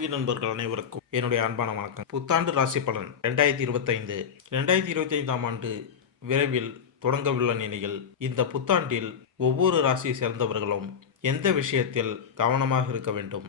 ஆன்மீக நண்பர்கள் அனைவருக்கும் என்னுடைய அன்பான வணக்கம். புத்தாண்டு ராசி பலன் ரெண்டாயிரத்தி இருபத்தைந்து. ரெண்டாயிரத்தி இருபத்தி ஐந்தாம் ஆண்டு விரைவில் தொடங்கவுள்ள நிலையில் இந்த புத்தாண்டில் ஒவ்வொரு ராசியை சேர்ந்தவர்களும் எந்த விஷயத்தில் கவனமாக இருக்க வேண்டும்?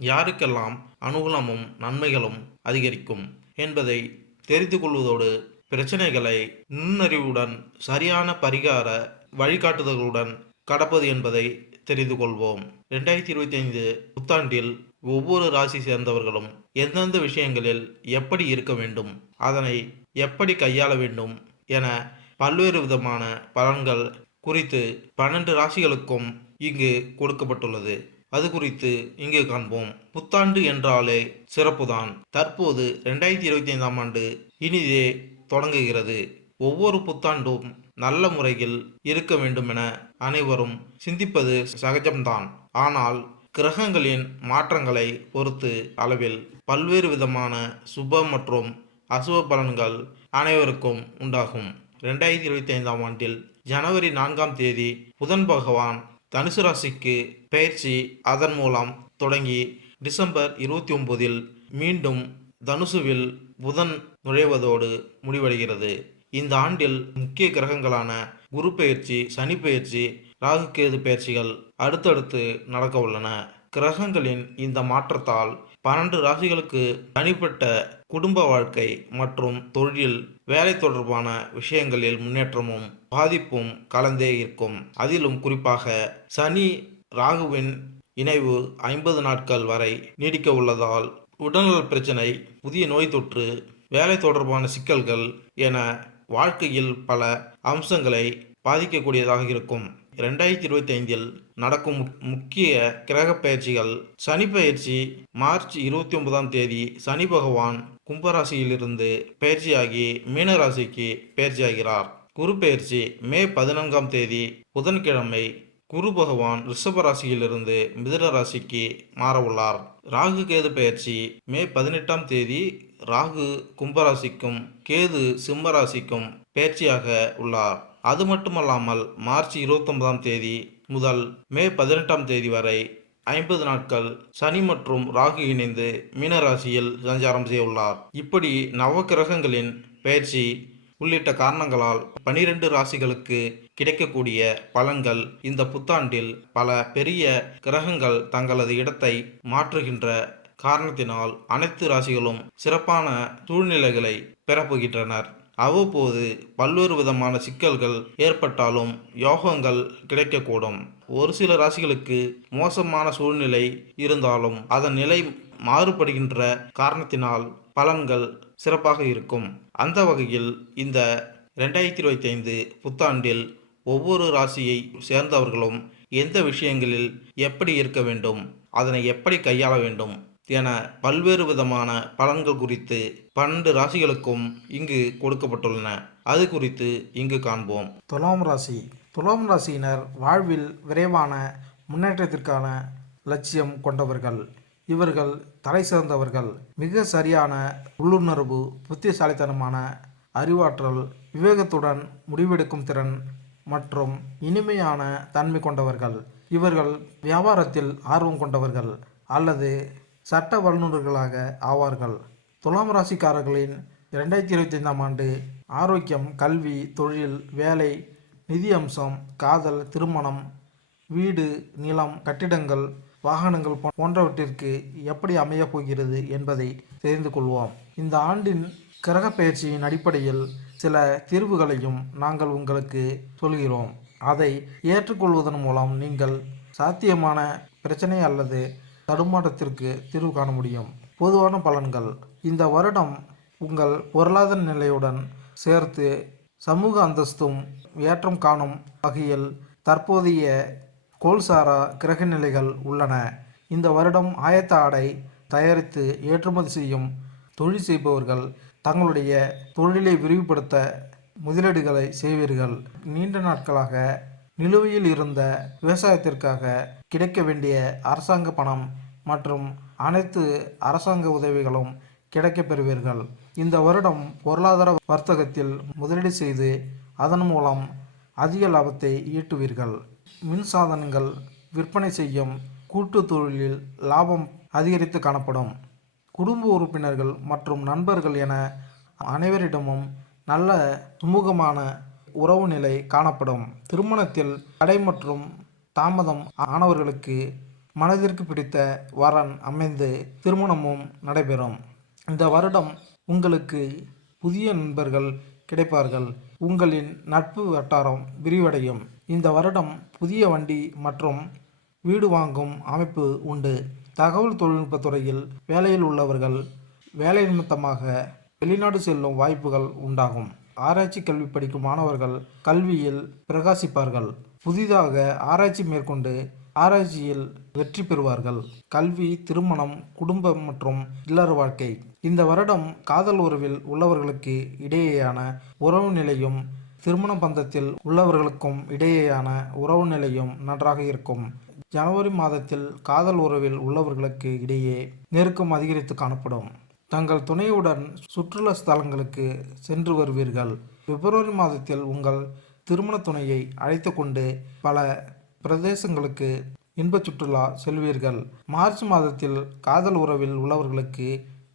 யாருக்கெல்லாம் அனுகூலமும் நன்மைகளும் அதிகரிக்கும் என்பதை தெரிந்து கொள்வதோடு பிரச்சனைகளை நுண்ணறிவுடன் சரியான பரிகார வழிகாட்டுதல்களுடன் கடப்பது என்பதை தெரிந்து கொள்வோம். ரெண்டாயிரத்தி இருபத்தி ஐந்து புத்தாண்டில் ஒவ்வொரு ராசி சேர்ந்தவர்களும் எந்தெந்த விஷயங்களில் எப்படி இருக்க வேண்டும் அதனை எப்படி கையாள வேண்டும் என பல்வேறு விதமான பலன்கள் குறித்து பன்னெண்டு ராசிகளுக்கும் இங்கு கொடுக்கப்பட்டுள்ளது. அது குறித்து இங்கு காண்போம். புத்தாண்டு என்றாலே சிறப்புதான். தற்போது ரெண்டாயிரத்தி இருபத்தி ஐந்தாம் ஆண்டு இனிதே தொடங்குகிறது. ஒவ்வொரு புத்தாண்டும் நல்ல முறையில் இருக்க வேண்டும் என அனைவரும் சிந்திப்பது சகஜம்தான். ஆனால் கிரகங்களின் மாற்றங்களை பொறுத்து அளவில் பல்வேறு விதமான சுப மற்றும் அசுப பலன்கள் அனைவருக்கும் உண்டாகும். ரெண்டாயிரத்தி இருபத்தி ஐந்தாம் ஆண்டில் ஜனவரி நான்காம் தேதி புதன் பகவான் தனுசு ராசிக்கு பயிற்சி அதன் மூலம் தொடங்கி டிசம்பர் இருபத்தி ஒன்பதில் மீண்டும் தனுசுவில் புதன் நுழைவதோடு முடிவடைகிறது. இந்த ஆண்டில் முக்கிய கிரகங்களான குரு பெயர்ச்சி சனி பெயர்ச்சி ராகு கேது பயிற்சிகள் அடுத்தடுத்து நடக்க உள்ளன. கிரகங்களின் இந்த மாற்றத்தால் பன்னெண்டு ராசிகளுக்கு தனிப்பட்ட குடும்ப வாழ்க்கை மற்றும் தொழில் வேலை தொடர்பான விஷயங்களில் முன்னேற்றமும் பாதிப்பும் கலந்தே இருக்கும். அதிலும் குறிப்பாக சனி ராகுவின் இணைவு ஐம்பது நாட்கள் வரை நீடிக்க உள்ளதால் உடல்நல பிரச்சனை புதிய நோய் தொற்று வேலை தொடர்பான சிக்கல்கள் என வாழ்க்கையில் பல அம்சங்களை பாதிக்கக்கூடியதாக இருக்கும். ரெண்டாயிரத்தி இருபத்தி ஐந்தில் நடக்கும் முக்- முக்கிய கிரக பயிற்சிகள் சனி பயிற்சி மார்ச் இருபத்தி ஒன்பதாம் தேதி சனி பகவான் கும்பராசியிலிருந்து பயிற்சியாகி மீனராசிக்கு பயிற்சியாகிறார். குரு பயிற்சி மே பதினான்காம் தேதி புதன்கிழமை குரு பகவான் ரிஷப ராசியிலிருந்து மிதுன ராசிக்கு மாறவுள்ளார். ராகு கேது பயிற்சி மே பதினெட்டாம் தேதி ராகு கும்பராசிக்கும் கேது சிம்மராசிக்கும் பயிற்சியாக உள்ளார். அது மட்டுமல்லாமல் மார்ச் இருபத்தொன்பதாம் தேதி முதல் மே பதினெட்டாம் தேதி வரை ஐம்பது நாட்கள் சனி மற்றும் ராகு இணைந்து மீனராசியில் சஞ்சாரம் செய்ய உள்ளார் இப்படி நவக்கிரகங்களின் பயிற்சி உள்ளிட்ட காரணங்களால் பனிரெண்டு ராசிகளுக்கு கிடைக்கக்கூடிய பலன்கள் இந்த புத்தாண்டில் பல பெரிய கிரகங்கள் தங்களது இடத்தை மாற்றுகின்ற காரணத்தினால் அனைத்து ராசிகளும் சிறப்பான சூழ்நிலைகளை பெறப்போகின்றனர். அவ்வப்போது பல்வேறு விதமான சிக்கல்கள் ஏற்பட்டாலும் யோகங்கள் கிடைக்கக்கூடும். ஒரு சில ராசிகளுக்கு மோசமான சூழ்நிலை இருந்தாலும் அதன் நிலை மாறுபடுகின்ற காரணத்தினால் பலன்கள் சிறப்பாக இருக்கும். அந்த வகையில் இந்த ரெண்டாயிரத்தி இருபத்தி ஐந்து புத்தாண்டில் ஒவ்வொரு ராசியை சேர்ந்தவர்களும் எந்த விஷயங்களில் எப்படி இருக்க வேண்டும் அதனை எப்படி கையாள வேண்டும் என பல்வேறு விதமான பலன்கள் குறித்து பன்னெண்டு ராசிகளுக்கும் இங்கு கொடுக்கப்பட்டுள்ளன. அது குறித்து இங்கு காண்போம். துலாம் ராசி. துலாம் ராசியினர் வாழ்வில் விரைவான முன்னேற்றத்திற்கான லட்சியம் கொண்டவர்கள். இவர்கள் தலை சிறந்தவர்கள். மிக சரியான உள்ளுணர்வு புத்திசாலித்தனமான அறிவாற்றல் விவேகத்துடன் முடிவெடுக்கும் திறன் மற்றும் இனிமையான தன்மை கொண்டவர்கள். இவர்கள் வியாபாரத்தில் ஆர்வம் கொண்டவர்கள் அல்லது சட்ட வல்லுநர்களாக ஆவார்கள். துலாம் ராசிக்காரர்களின் இரண்டாயிரத்தி இருபத்தி ஐந்தாம் ஆண்டு ஆரோக்கியம் கல்வி தொழில் வேலை நிதி அம்சம் காதல் திருமணம் வீடு நிலம் கட்டிடங்கள் வாகனங்கள் போன்றவற்றிற்கு எப்படி அமையப் போகிறது என்பதை தெரிந்து கொள்வோம். இந்த ஆண்டின் கிரக பயிற்சியின் அடிப்படையில் சில தீர்வுகளையும் நாங்கள் உங்களுக்கு சொல்கிறோம். அதை ஏற்றுக்கொள்வதன் மூலம் நீங்கள் சாத்தியமான பிரச்சனை அல்லது தடுமாற்றத்திற்கு தீர்வு காண முடியும். பொதுவான பலன்கள். இந்த வருடம் உங்கள் பொருளாதார நிலையுடன் சேர்த்து சமூக அந்தஸ்தும் ஏற்றம் காணும் வகையில் தற்போதைய கோல்சாரா கிரக நிலைகள் உள்ளன. இந்த வருடம் ஆயத்த ஆடை தயாரித்து ஏற்றுமதி செய்யும் தொழில் செய்பவர்கள் தங்களுடைய தொழிலை விரிவுபடுத்த முதலீடுகளை செய்வீர்கள். நீண்ட நாட்களாக நிலுவையில் இருந்த விவசாயத்திற்காக கிடைக்க வேண்டிய அரசாங்க பணம் மற்றும் அனைத்து அரசாங்க உதவிகளும் கிடைக்கப் பெறுவீர்கள். இந்த வருடம் பொருளாதார வர்த்தகத்தில் முதலீடு செய்து அதன் மூலம் அதிக லாபத்தை ஈட்டுவீர்கள். மின்சாதனங்கள் விற்பனை செய்யும் கூட்டு தொழிலில் லாபம் அதிகரித்து காணப்படும். குடும்ப உறுப்பினர்கள் மற்றும் நண்பர்கள் என அனைவரிடமும் நல்ல சுமூகமான உறவு நிலை காணப்படும். திருமணத்தில் தடை மற்றும் தாமதம் ஆனவர்களுக்கு மனதிற்கு பிடித்த வரன் அமைந்து திருமணமும் நடைபெறும். இந்த வருடம் உங்களுக்கு புதிய நண்பர்கள் கிடைப்பார்கள். உங்களின் நட்பு வட்டாரம் விரிவடையும். இந்த வருடம் புதிய வண்டி மற்றும் வீடு வாங்கும் அமைப்பு உண்டு. தகவல் தொழில்நுட்ப துறையில் வேலையில் உள்ளவர்கள் வேலை நிமித்தமாக வெளிநாடு செல்லும் வாய்ப்புகள் உண்டாகும். ஆராய்ச்சி கல்வி படிக்கும் மாணவர்கள் கல்வியில் பிரகாசிப்பார்கள். புதிதாக ஆராய்ச்சி மேற்கொண்டு ஆராய்ச்சியில் வெற்றி பெறுவார்கள். கல்வி திருமணம் குடும்பம் மற்றும் இல்லற வாழ்க்கை. இந்த வருடம் காதல் உறவில் உள்ளவர்களுக்கு இடையேயான உறவு நிலையும் திருமண பந்தத்தில் உள்ளவர்களுக்கும் இடையேயான உறவு நிலையும் நன்றாக இருக்கும். ஜனவரி மாதத்தில் காதல் உறவில் உள்ளவர்களுக்கு இடையே நெருக்கம் அதிகரித்து காணப்படும். தங்கள் துணையுடன் சுற்றுலா ஸ்தலங்களுக்கு சென்று வருவீர்கள். பிப்ரவரி மாதத்தில் உங்கள் திருமண துணையை அழைத்து கொண்டு பல பிரதேசங்களுக்கு இன்பச் சுற்றுலா செல்வீர்கள். மார்ச் மாதத்தில் காதல் உறவில் உள்ளவர்களுக்கு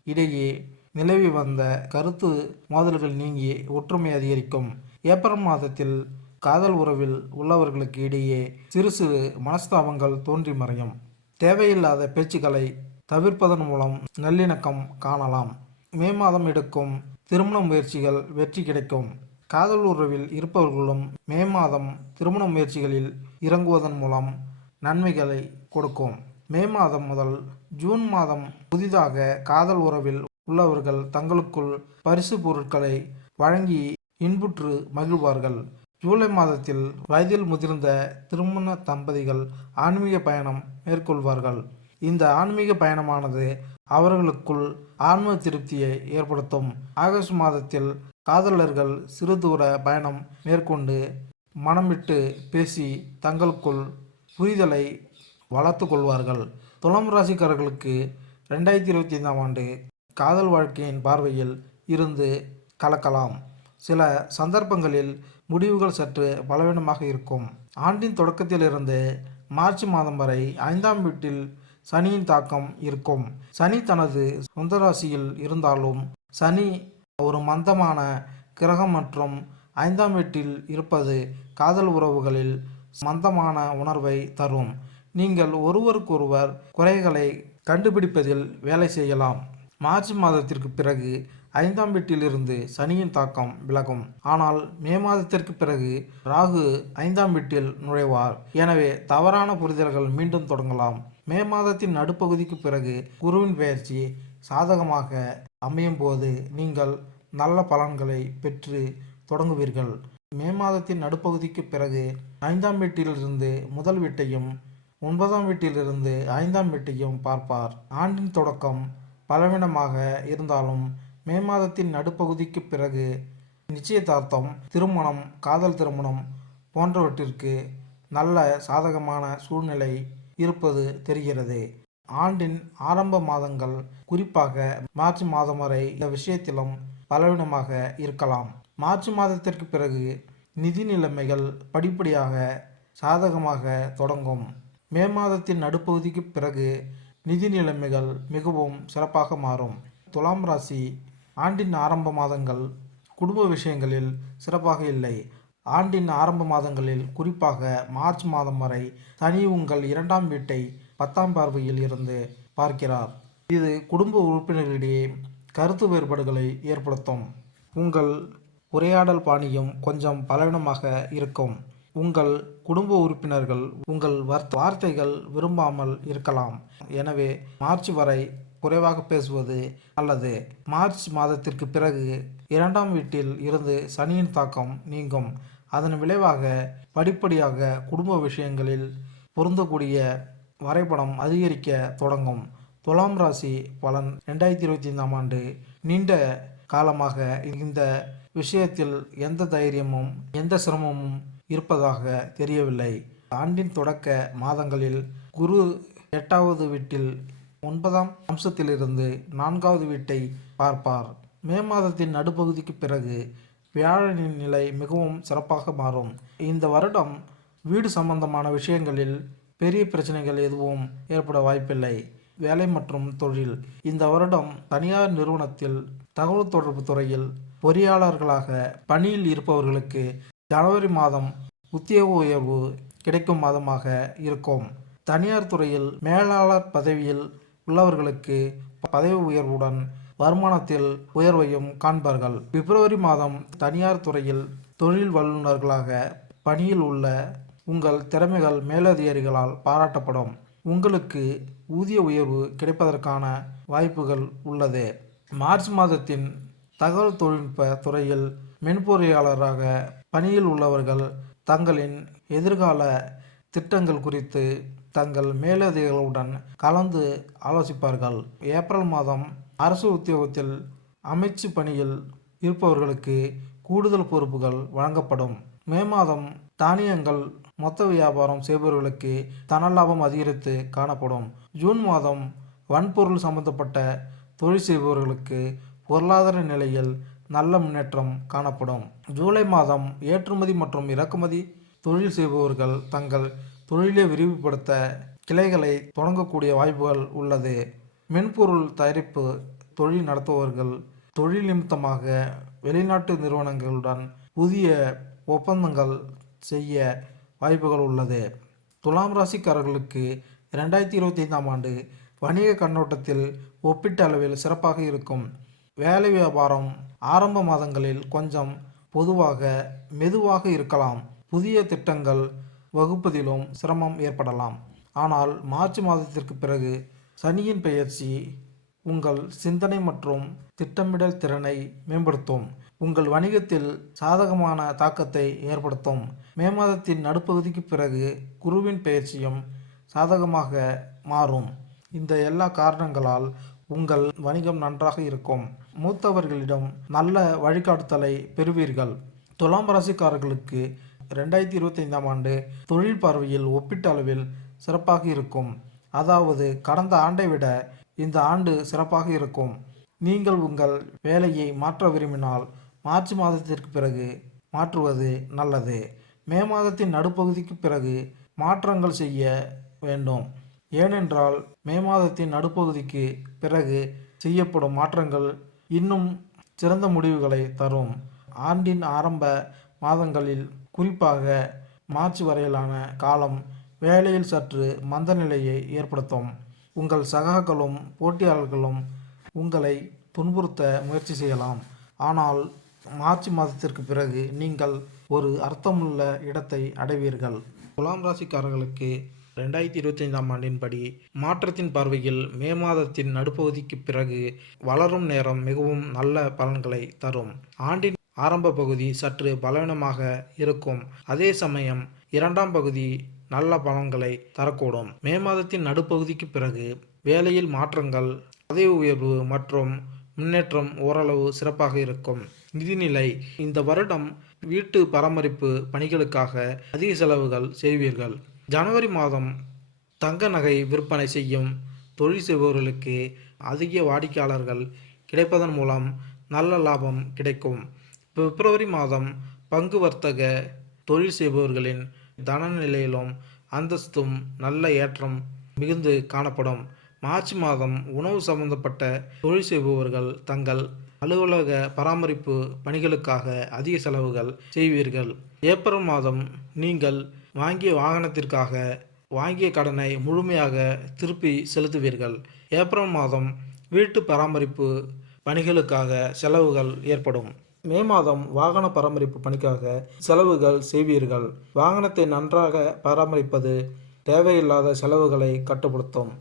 இடையே நிலவி வந்த கருத்து மோதல்கள் நீங்கி ஒற்றுமை அதிகரிக்கும். ஏப்ரல் மாதத்தில் காதல் உறவில் உள்ளவர்களுக்கு இடையே சிறு சிறு மனஸ்தாபங்கள் தோன்றி மறையும். தேவையில்லாத பேச்சுக்களை தவிர்ப்பதன் மூலம் நல்லிணக்கம் காணலாம். மே மாதம் எடுக்கும் திருமண முயற்சிகள் வெற்றி கிடைக்கும். காதல் உறவில் இருப்பவர்களும் மே மாதம் திருமண முயற்சிகளில் இறங்குவதன் மூலம் நன்மைகளை கொடுக்கும். மே மாதம் முதல் ஜூன் மாதம் புதிதாக காதல் உறவில் உள்ளவர்கள் தங்களுக்குள் பரிசு பொருட்களை வழங்கி இன்புற்று மகிழ்வார்கள். ஜூலை மாதத்தில் வயதில் முதிர்ந்த திருமண தம்பதிகள் ஆன்மீக பயணம் மேற்கொள்வார்கள். இந்த ஆன்மீக பயணமானது அவர்களுக்குள் ஆன்ம திருப்தியை ஏற்படுத்தும். ஆகஸ்ட் மாதத்தில் காதலர்கள் சிறு தூர பயணம் மேற்கொண்டு மனம் விட்டு பேசி தங்களுக்குள் புரிதலை வளர்த்து கொள்வார்கள். துளம் ராசிக்காரர்களுக்கு ரெண்டாயிரத்தி இருபத்தி ஐந்தாம் ஆண்டு காதல் வாழ்க்கையின் பார்வையில் இருந்து கலக்கலாம். சில சந்தர்ப்பங்களில் முடிவுகள் சற்று பலவீனமாக இருக்கும். ஆண்டின் தொடக்கத்திலிருந்து மார்ச் மாதம் வரை ஐந்தாம் வீட்டில் சனியின் தாக்கம் இருக்கும். சனி தனது சொந்த ராசியில் இருந்தாலும் சனி ஒரு மந்தமான கிரகம் மற்றும் ஐந்தாம் வீட்டில் இருப்பது காதல் உறவுகளில் மந்தமான உணர்வை தரும். நீங்கள் ஒருவருக்கொருவர் குறைகளை கண்டுபிடிப்பதில் வேலை செய்யலாம். மார்ச் மாதத்திற்கு பிறகு ஐந்தாம் வீட்டிலிருந்து சனியின் தாக்கம் விலகும். ஆனால் மே மாதத்திற்கு பிறகு ராகு ஐந்தாம் வீட்டில் நுழைவார். எனவே தவறான புரிதல்கள் மீண்டும் தொடங்கலாம். மே மாதத்தின் நடுப்பகுதிக்கு பிறகு குருவின் பெயர்ச்சி சாதகமாக அமையும் போது நீங்கள் நல்ல பலன்களை பெற்று தொடங்குவீர்கள். மே மாதத்தின் நடுப்பகுதிக்கு பிறகு ஐந்தாம் வீட்டிலிருந்து முதல் வீட்டையும் ஒன்பதாம் வீட்டிலிருந்து ஐந்தாம் வீட்டையும் பார்ப்பார். ஆண்டின் தொடக்கம் பலவீனமாக இருந்தாலும் மே மாதத்தின் நடுப்பகுதிக்கு பிறகு நிச்சயதார்த்தம் திருமணம் காதல் திருமணம் போன்றவற்றிற்கு நல்ல சாதகமான சூழ்நிலை இருப்பது தெரிகிறது. ஆண்டின் ஆரம்ப மாதங்கள் குறிப்பாக மார்ச் மாதம் வரை இந்த விஷயத்திலும் பலவீனமாக இருக்கலாம். மார்ச் மாதத்திற்கு பிறகு நிதி நிலைமைகள் படிப்படியாக சாதகமாக தொடங்கும். மே மாதத்தின் நடுப்பகுதிக்கு பிறகு நிதி நிலைமைகள் மிகவும் சிறப்பாக மாறும். துலாம் ராசி ஆண்டின் ஆரம்ப மாதங்கள் குடும்ப விஷயங்களில் சிறப்பாக இல்லை. ஆண்டின் ஆரம்ப மாதங்களில் குறிப்பாக மார்ச் மாதம் வரை சனி உங்கள் இரண்டாம் வீட்டை பத்தாம் பார்வையில் இருந்து பார்க்கிறார். இது குடும்ப உறுப்பினர்களிடையே கருத்து வேறுபாடுகளை ஏற்படுத்தும். உங்கள் உரையாடல் பாணியும் கொஞ்சம் பலவீனமாக இருக்கும். உங்கள் குடும்ப உறுப்பினர்கள் உங்கள் வார்த்தைகள் விரும்பாமல் இருக்கலாம். எனவே மார்ச் வரை குறைவாக பேசுவது அல்லது மார்ச் மாதத்திற்கு பிறகு இரண்டாம் வீட்டில் இருந்து சனியின் தாக்கம் நீங்கும். அதன் விளைவாக படிப்படியாக குடும்ப விஷயங்களில் பொருந்தக்கூடிய வரைபடம் அதிகரிக்க தொடங்கும். துலாம் ராசி பலன் ரெண்டாயிரத்தி இருபத்தி ஐந்தாம் ஆண்டு நீண்ட காலமாக இந்த விஷயத்தில் எந்த தைரியமும் எந்த சிரமமும் இருப்பதாக தெரியவில்லை. ஆண்டின் தொடக்க மாதங்களில் குரு எட்டாவது வீட்டில் ஒன்பதாம் அம்சத்திலிருந்து நான்காவது வீட்டை பார்ப்பார். மே மாதத்தின் நடுப்பகுதிக்கு பிறகு வியாழனின் நிலை மிகவும் சிறப்பாக மாறும். இந்த வருடம் வீடு சம்பந்தமான விஷயங்களில் பெரிய பிரச்சனைகள் எதுவும் ஏற்பட வாய்ப்பில்லை. வேலை மற்றும் தொழில். இந்த வருடம் தனியார் நிறுவனத்தில் தகவல் தொடர்பு துறையில் பொறியாளர்களாக பணியில் இருப்பவர்களுக்கு ஜனவரி மாதம் உத்தியோக உயர்வு கிடைக்கும் மாதமாக இருக்கும். தனியார் துறையில் மேலாளர் பதவியில் உள்ளவர்களுக்கு பதவி உயர்வுடன் வருமானத்தில் உயர்வையும் காண்பார்கள். பிப்ரவரி மாதம் தனியார் துறையில் தொழில் வல்லுநர்களாக பணியில் உள்ள உங்கள் திறமைகள் மேலதிகாரிகளால் பாராட்டப்படும். உங்களுக்கு ஊதிய உயர்வு கிடைப்பதற்கான வாய்ப்புகள் உள்ளது. மார்ச் மாதத்தின் தகவல் தொழில்நுட்ப துறையில் மென்பொறியாளராக பணியில் உள்ளவர்கள் தங்களின் எதிர்கால திட்டங்கள் குறித்து தங்கள் மேலதிகாரிகளுடன் கலந்து ஆலோசிப்பார்கள். ஏப்ரல் மாதம் அரசு உத்தியோகத்தில் அமைச்சு பணியில் இருப்பவர்களுக்கு கூடுதல் பொறுப்புகள் வழங்கப்படும். மே மாதம் தானியங்கள் மொத்த வியாபாரம் செய்பவர்களுக்கு தனலாபம் அதிகரித்து காணப்படும். ஜூன் மாதம் வன்பொருள் சம்பந்தப்பட்ட தொழில் செய்பவர்களுக்கு பொருளாதார நிலையில் நல்ல முன்னேற்றம் காணப்படும். ஜூலை மாதம் ஏற்றுமதி மற்றும் இறக்குமதி தொழில் செய்பவர்கள் தங்கள் தொழிலை விரிவுபடுத்த கிளைகளை தொடங்கக்கூடிய வாய்ப்புகள் உள்ளது. மென்பொருள் தயாரிப்பு தொழில் நடத்துபவர்கள் தொழில் நிமித்தமாக வெளிநாட்டு நிறுவனங்களுடன் புதிய ஒப்பந்தங்கள் செய்ய வாய்ப்புகள் உள்ளது. துலாம் ராசிக்காரர்களுக்கு ரெண்டாயிரத்தி இருபத்தி ஐந்தாம் ஆண்டு வணிக கண்ணோட்டத்தில் ஒப்பீட்ட அளவில் சிறப்பாக இருக்கும். வேலை வியாபாரம் ஆரம்ப மாதங்களில் கொஞ்சம் பொதுவாக மெதுவாக இருக்கலாம். புதிய திட்டங்கள் வகுப்பதிலும் சிரமம் ஏற்படலாம். ஆனால் மார்ச் மாதத்திற்கு பிறகு சனியின் பெயர்ச்சி உங்கள் சிந்தனை மற்றும் திட்டமிடல் திறனை மேம்படுத்தும். உங்கள் வணிகத்தில் சாதகமான தாக்கத்தை ஏற்படுத்தும். மே மாதத்தின் நடுப்பகுதிக்கு பிறகு குருவின் பெயர்ச்சியும் சாதகமாக மாறும். இந்த எல்லா காரணங்களால் உங்கள் வணிகம் நன்றாக இருக்கும். மூத்தவர்களிடம் நல்ல வழிகாட்டுதலை பெறுவீர்கள். துலாம் ராசிக்காரர்களுக்கு ரெண்டாயிரத்தி இருபத்தைந்தாம் ஆண்டு தொழில் பார்வையில் ஒப்பீட்டளவில் சிறப்பாக இருக்கும். அதாவது கடந்த ஆண்டை விட இந்த ஆண்டு சிறப்பாக இருக்கும். நீங்கள் உங்கள் வேலையை மாற்ற விரும்பினால் மார்ச் மாதத்திற்கு பிறகு மாற்றுவது நல்லது. மே மாதத்தின் நடுப்பகுதிக்கு பிறகு மாற்றங்கள் செய்ய வேண்டும். ஏனென்றால் மே மாதத்தின் நடுப்பகுதிக்கு பிறகு செய்யப்படும் மாற்றங்கள் இன்னும் சிறந்த முடிவுகளை தரும். ஆண்டின் ஆரம்ப மாதங்களில் குறிப்பாக மார்ச் வரையிலான காலம் வேலையில் சற்று மந்த நிலையை ஏற்படுத்தும். உங்கள் சகாக்களும் போட்டியாளர்களும் உங்களை துன்புறுத்த முயற்சி செய்யலாம். ஆனால் மார்ச் மாதத்திற்கு பிறகு நீங்கள் ஒரு அர்த்தமுள்ள இடத்தை அடைவீர்கள். துலாம் ராசிக்காரர்களுக்கு ரெண்டாயிரத்தி இருபத்தைந்தாம் ஆண்டின்படி மாற்றத்தின் பார்வையில் மே மாதத்தின் நடுப்பகுதிக்கு பிறகு வளரும் நேரம் மிகவும் நல்ல பலன்களை தரும். ஆண்டின் ஆரம்ப பகுதி சற்று பலவீனமாக இருக்கும். அதே சமயம் இரண்டாம் பகுதி நல்ல பலன்களை தரக்கூடும். மே மாதத்தின் நடுப்பகுதிக்கு பிறகு வேலையில் மாற்றங்கள் பதவி உயர்வு மற்றும் முன்னேற்றம் ஓரளவு சிறப்பாக இருக்கும். நிதிநிலை இந்த வருடம் வீட்டு பராமரிப்பு பணிகளுக்காக அதிக செலவுகள் செய்வீர்கள். ஜனவரி மாதம் தங்க நகை விற்பனை செய்யும் தொழில் செய்பவர்களுக்கு அதிக வாடிக்கையாளர்கள் கிடைப்பதன் மூலம் நல்ல லாபம் கிடைக்கும். பிப்ரவரி மாதம் பங்கு வர்த்தக தொழில் செய்பவர்களின் தனநிலையிலும் அந்தஸ்தும் நல்ல ஏற்றம் மிகுந்து காணப்படும். மார்ச் மாதம் உணவு சம்பந்தப்பட்ட தொழில் செய்பவர்கள் தங்கள் அலுவலக பராமரிப்பு பணிகளுக்காக அதிக செலவுகள் செய்வீர்கள். ஏப்ரல் மாதம் நீங்கள் வாங்கிய வாகனத்திற்காக வாங்கிய கடனை முழுமையாக திருப்பி செலுத்துவீர்கள். ஏப்ரல் மாதம் வீட்டு பராமரிப்பு பணிகளுக்காக செலவுகள் ஏற்படும். மே மாதம் வாகன பராமரிப்பு பணிக்காக செலவுகள் செய்வீர்கள். வாகனத்தை நன்றாக பராமரிப்பது தேவையில்லாத செலவுகளை கட்டுப்படுத்தும்.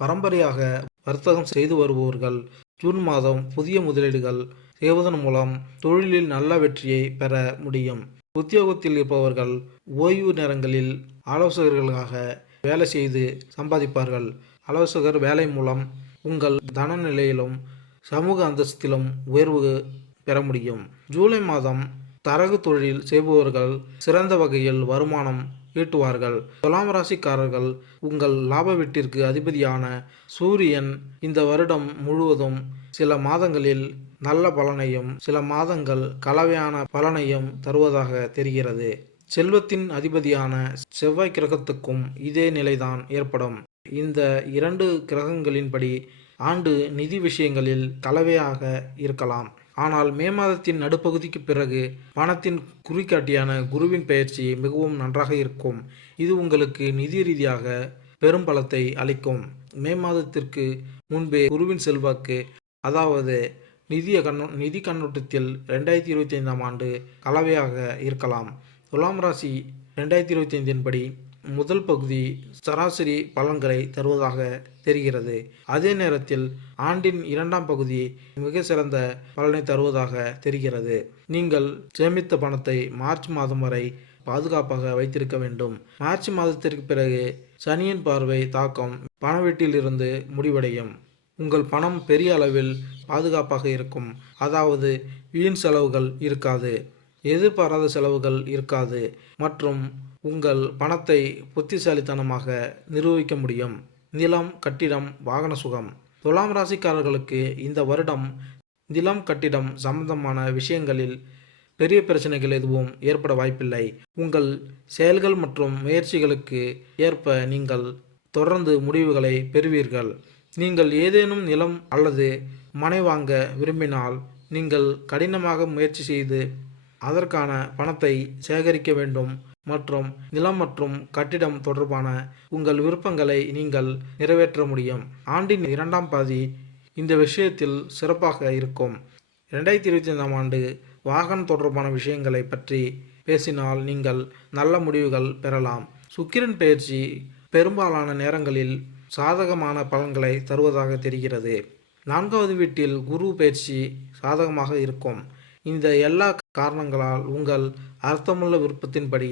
பரம்பரையாக வர்த்தகம் செய்து வருபவர்கள் ஜூன் மாதம் புதிய முதலீடுகள் செய்வதன் மூலம் தொழிலில் நல்ல வெற்றியை பெற முடியும். உத்தியோகத்தில் இருப்பவர்கள் ஓய்வு நேரங்களில் ஆலோசகர்களாக வேலை செய்து சம்பாதிப்பார்கள். ஆலோசகர் வேலை மூலம் உங்கள் தன நிலையிலும் சமூக அந்தஸ்திலும் உயர்வு பெற முடியும். ஜூலை மாதம் தரகு தொழில் செய்பவர்கள் சிறந்த வகையில் வருமானம் ஈட்டுவார்கள். துலாம் ராசிக்காரர்கள் உங்கள் லாப வீட்டிற்கு அதிபதியான சூரியன் இந்த வருடம் முழுவதும் சில மாதங்களில் நல்ல பலனையும் சில மாதங்கள் கலவையான பலனையும் தருவதாக தெரிகிறது. செல்வத்தின் அதிபதியான செவ்வாய் கிரகத்துக்கும் இதே நிலைதான் ஏற்படும். இந்த இரண்டு கிரகங்களின்படி ஆண்டு நிதி விஷயங்களில் கலவையாக இருக்கலாம். ஆனால் மே மாதத்தின் நடுப்பகுதிக்கு பிறகு பணத்தின் குறிகாட்டியான குருவின் பயிற்சி மிகவும் நன்றாக இருக்கும். இது உங்களுக்கு நிதி ரீதியாக பெரும் பலத்தை அளிக்கும். மே மாதத்திற்கு முன்பே குருவின் செல்வாக்கு அதாவது நிதிய கண்ணோ நிதி கண்ணோட்டத்தில் ரெண்டாயிரத்தி இருபத்தி ஐந்தாம் ஆண்டு கலவையாக இருக்கலாம். துலாம் ராசி ரெண்டாயிரத்தி இருபத்தி ஐந்தின் படி முதல் பகுதி சராசரி பலன்களை தருவதாக தெரிகிறது. அதே நேரத்தில் ஆண்டின் இரண்டாம் பகுதி மிக சிறந்த பலனை தருவதாக தெரிகிறது. நீங்கள் சேமித்த பணத்தை மார்ச் மாதம் வரை பாதுகாப்பாக வைத்திருக்க வேண்டும். மார்ச் மாதத்திற்கு பிறகு சனியின் பார்வை தாக்கம் பணவீட்டிலிருந்து முடிவடையும். உங்கள் பணம் பெரிய அளவில் பாதுகாப்பாக இருக்கும். அதாவது வீண் செலவுகள் இருக்காது. எதிர்பாராத செலவுகள் இருக்காது. மற்றும் உங்கள் பணத்தை புத்திசாலித்தனமாக நிரூபிக்க முடியும். நிலம் கட்டிடம் வாகன சுகம். துலாம் ராசிக்காரர்களுக்கு இந்த வருடம் நிலம் கட்டிடம் சம்பந்தமான விஷயங்களில் பெரிய பிரச்சனைகள் எதுவும் ஏற்பட வாய்ப்பில்லை. உங்கள் செயல்கள் மற்றும் முயற்சிகளுக்கு ஏற்ப நீங்கள் தொடர்ந்து முடிவுகளை பெறுவீர்கள். நீங்கள் ஏதேனும் நிலம் அல்லது மனை வாங்க விரும்பினால் நீங்கள் கடினமாக முயற்சி செய்து அதற்கான பணத்தை சேகரிக்க வேண்டும். மற்றும் நிலம் மற்றும் கட்டிடம் தொடர்பான உங்கள் விருப்பங்களை நீங்கள் நிறைவேற்ற முடியும். ஆண்டின் இரண்டாம் பாதி இந்த விஷயத்தில் சிறப்பாக இருக்கும். ரெண்டாயிரத்தி இருபத்தி ஐந்தாம் ஆண்டு வாகனம் தொடர்பான விஷயங்களை பற்றி பேசினால் நீங்கள் நல்ல முடிவுகள் பெறலாம். சுக்கிரன் பயிற்சி பெரும்பாலான நேரங்களில் சாதகமான பலன்களை தருவதாக தெரிகிறது. நான்காவது வீட்டில் குரு பயிற்சி சாதகமாக இருக்கும். இந்த எல்லா காரணங்களால் உங்கள் அர்த்தமுள்ள விருப்பத்தின்படி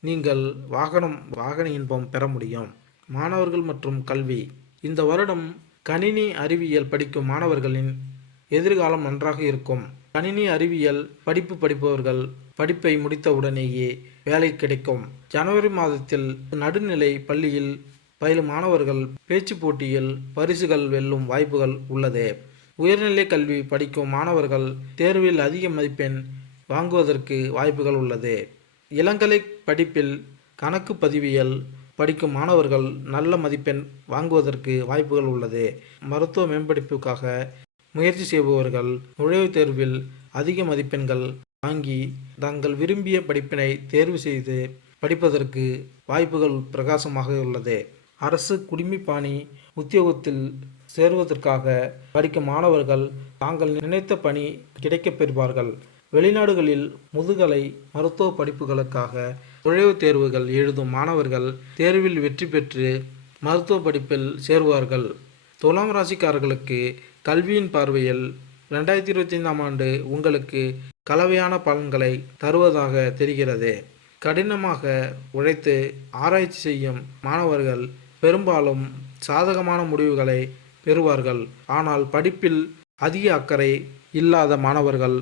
நீங்கள் வாகனம் வாகன இன்பம் பெற முடியும். மாணவர்கள் மற்றும் கல்வி. இந்த வருடம் கணினி அறிவியல் படிக்கும் மாணவர்களின் எதிர்காலம் நன்றாக இருக்கும். கணினி அறிவியல் படிப்பு படிப்பவர்கள் படிப்பை முடித்தவுடனேயே வேலை கிடைக்கும். ஜனவரி மாதத்தில் நடுநிலை பள்ளியில் பயிலும் மாணவர்கள் பேச்சு போட்டியில் பரிசுகள் வெல்லும் வாய்ப்புகள் உள்ளது. உயர்நிலை கல்வி படிக்கும் மாணவர்கள் தேர்வில் அதிக மதிப்பெண் வாங்குவதற்கு வாய்ப்புகள் உள்ளது. இளங்கலை படிப்பில் கணக்கு பதிவியல் படிக்கும் மாணவர்கள் நல்ல மதிப்பெண் வாங்குவதற்கு வாய்ப்புகள் உள்ளது. மருத்துவ மேம்படிப்புக்காக முயற்சி செய்பவர்கள் நுழைவுத் தேர்வில் அதிக மதிப்பெண்கள் வாங்கி தங்கள் விரும்பிய படிப்பினை தேர்வு செய்து படிப்பதற்கு வாய்ப்புகள் பிரகாசமாக உள்ளது. அரசு குடிமைப்பாணி உத்தியோகத்தில் சேருவதற்காக படிக்கும் மாணவர்கள் தாங்கள் நினைத்த பணி கிடைக்கப் பெறுவார்கள். வெளிநாடுகளில் முதுகலை மருத்துவ படிப்புகளுக்காக நுழைவுத் தேர்வுகள் எழுதும் மாணவர்கள் தேர்வில் வெற்றி பெற்று மருத்துவ படிப்பில் சேருவார்கள். துலாம் ராசிக்காரர்களுக்கு கல்வியின் பார்வையில் ரெண்டாயிரத்தி இருபத்தி ஐந்தாம் ஆண்டு உங்களுக்கு கலவையான பலன்களை தருவதாக தெரிகிறது. கடினமாக உழைத்து ஆராய்ச்சி செய்யும் மாணவர்கள் பெரும்பாலும் சாதகமான முடிவுகளை பெறுவார்கள். ஆனால் படிப்பில் அதிக அக்கறை இல்லாத மாணவர்கள்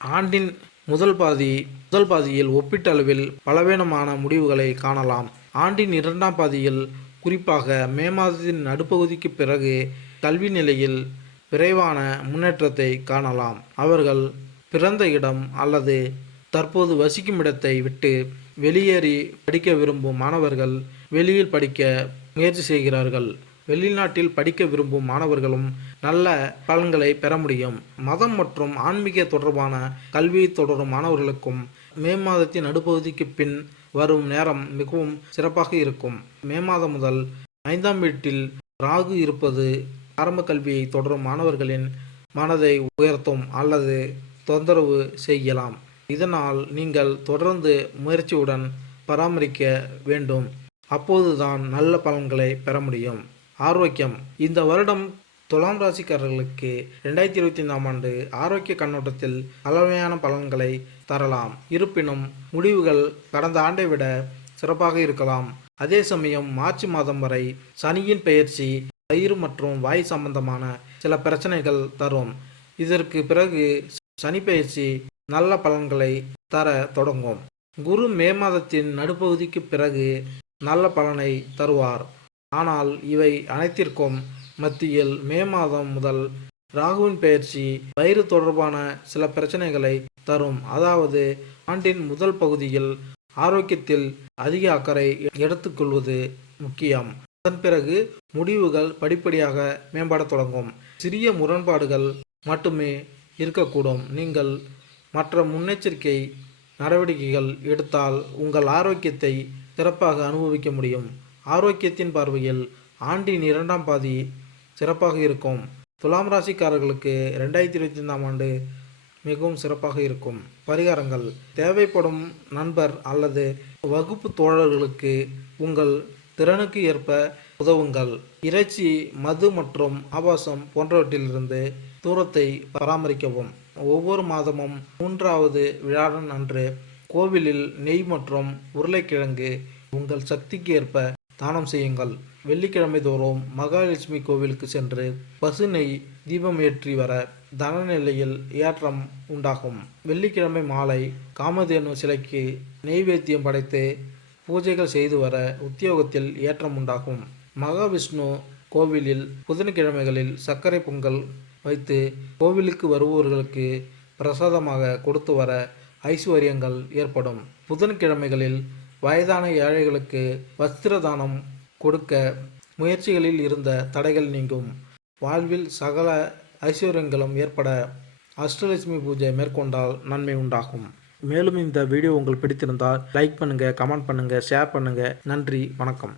ஆண்டின் முதல் பாதி முதல் பாதியில் ஒப்பீட்டளவில் பலவீனமான முடிவுகளை காணலாம். ஆண்டின் இரண்டாம் பாதியில் குறிப்பாக மே மாதத்தின் நடுப்பகுதிக்கு பிறகு கல்வி நிலையில் விரைவான முன்னேற்றத்தை காணலாம். அவர்கள் பிறந்த இடம் அல்லது தற்போது வசிக்கும் இடத்தை விட்டு வெளியேறி படிக்க விரும்பும் மாணவர்கள் வெளியில் படிக்க முயற்சி செய்கிறார்கள். வெளிநாட்டில் படிக்க விரும்பும் மாணவர்களும் நல்ல பலன்களை பெற முடியும். மதம் மற்றும் ஆன்மீக தொடர்பான கல்வியை தொடரும் மாணவர்களுக்கும் மே மாதத்தின் நடுப்பகுதிக்கு பின் வரும் நேரம் மிகவும் சிறப்பாக இருக்கும். மே மாதம் முதல் ஐந்தாம் வீட்டில் ராகு இருப்பது ஆரம்ப கல்வியை தொடரும் மாணவர்களின் மனதை உயர்த்தும் அல்லது தொந்தரவு செய்யலாம். இதனால் நீங்கள் தொடர்ந்து முயற்சியுடன் பராமரிக்க வேண்டும். அப்போதுதான் நல்ல பலன்களை பெற முடியும். ஆரோக்கியம். இந்த வருடம் துலாம் ராசிக்காரர்களுக்கு ரெண்டாயிரத்தி இருபத்தி ஐந்தாம் ஆண்டு ஆரோக்கிய கண்ணோட்டத்தில் கலவையான பலன்களை தரலாம். இருப்பினும் முடிவுகள் கடந்த ஆண்டை விட சிறப்பாக இருக்கலாம். அதே சமயம் மார்ச் மாதம் வரை சனியின் பெயர்ச்சி வயிறு மற்றும் வாய் சம்பந்தமான சில பிரச்சனைகள் தரும். இதற்கு பிறகு சனி பெயர்ச்சி நல்ல பலன்களை தர தொடங்கும். குரு மே மாதத்தின் நடுப்பகுதிக்கு பிறகு நல்ல பலனை தருவார். ஆனால் இவை அனைத்திற்கும் மத்தியில் மே மாதம் முதல் ராகுவின் பெயர்ச்சி வயிறு தொடர்பான சில பிரச்சனைகளை தரும். அதாவது ஆண்டின் முதல் பகுதியில் ஆரோக்கியத்தில் அதிக அக்கறை எடுத்துக்கொள்வது முக்கியம். அதன் பிறகு முடிவுகள் படிப்படியாக மேம்படத் தொடங்கும். சிறிய முரண்பாடுகள் மட்டுமே இருக்கக்கூடும். நீங்கள் மற்ற முன்னெச்சரிக்கை நடவடிக்கைகள் எடுத்தால் உங்கள் ஆரோக்கியத்தை சிறப்பாக அனுபவிக்க முடியும். ஆரோக்கியத்தின் பார்வையில் ஆண்டின் இரண்டாம் பாதி சிறப்பாக இருக்கும். துலாம் ராசிக்காரர்களுக்கு ரெண்டாயிரத்தி இருபத்தி ஐந்தாம் ஆண்டு மிகவும் சிறப்பாக இருக்கும். பரிகாரங்கள். தேவைப்படும் நண்பர் அல்லது வகுப்பு தோழர்களுக்கு உங்கள் திறனுக்கு ஏற்ப உதவுங்கள். இறைச்சி மது மற்றும் ஆபாசம் போன்றவற்றிலிருந்து தூரத்தை பராமரிக்கவும். ஒவ்வொரு மாதமும் மூன்றாவது விழாடன் அன்று கோவிலில் நெய் மற்றும் உருளைக்கிழங்கு உங்கள் சக்திக்கு ஏற்ப தானம் செய்யுங்கள். வெள்ளிக்கிழமை தோறும் மகாலட்சுமி கோவிலுக்கு சென்று பசு நெய் தீபம் ஏற்றி வர தனநிலையில் ஏற்றம் உண்டாகும். வெள்ளிக்கிழமை மாலை காமதேனு சிலைக்கு நெய்வேத்தியம் படைத்து பூஜைகள் செய்து வர உத்தியோகத்தில் ஏற்றம் உண்டாகும். மகாவிஷ்ணு கோவிலில் புதன்கிழமைகளில் சர்க்கரை பொங்கல் வைத்து கோவிலுக்கு வருபவர்களுக்கு பிரசாதமாக கொடுத்து வர ஐஸ்வர்யங்கள் ஏற்படும். புதன்கிழமைகளில் வயதான ஏழைகளுக்கு வஸ்திர தானம் கொடுக்க முயற்சிகளில் இருந்த தடைகள் நீங்கும். வாழ்வில் சகல ஐஸ்வர்யங்களும் ஏற்பட அஷ்டலட்சுமி பூஜை மேற்கொண்டால் நன்மை உண்டாகும். மேலும் இந்த வீடியோ உங்களுக்கு பிடித்திருந்தால் லைக் பண்ணுங்கள் கமெண்ட் பண்ணுங்கள் ஷேர் பண்ணுங்கள் நன்றி வணக்கம்.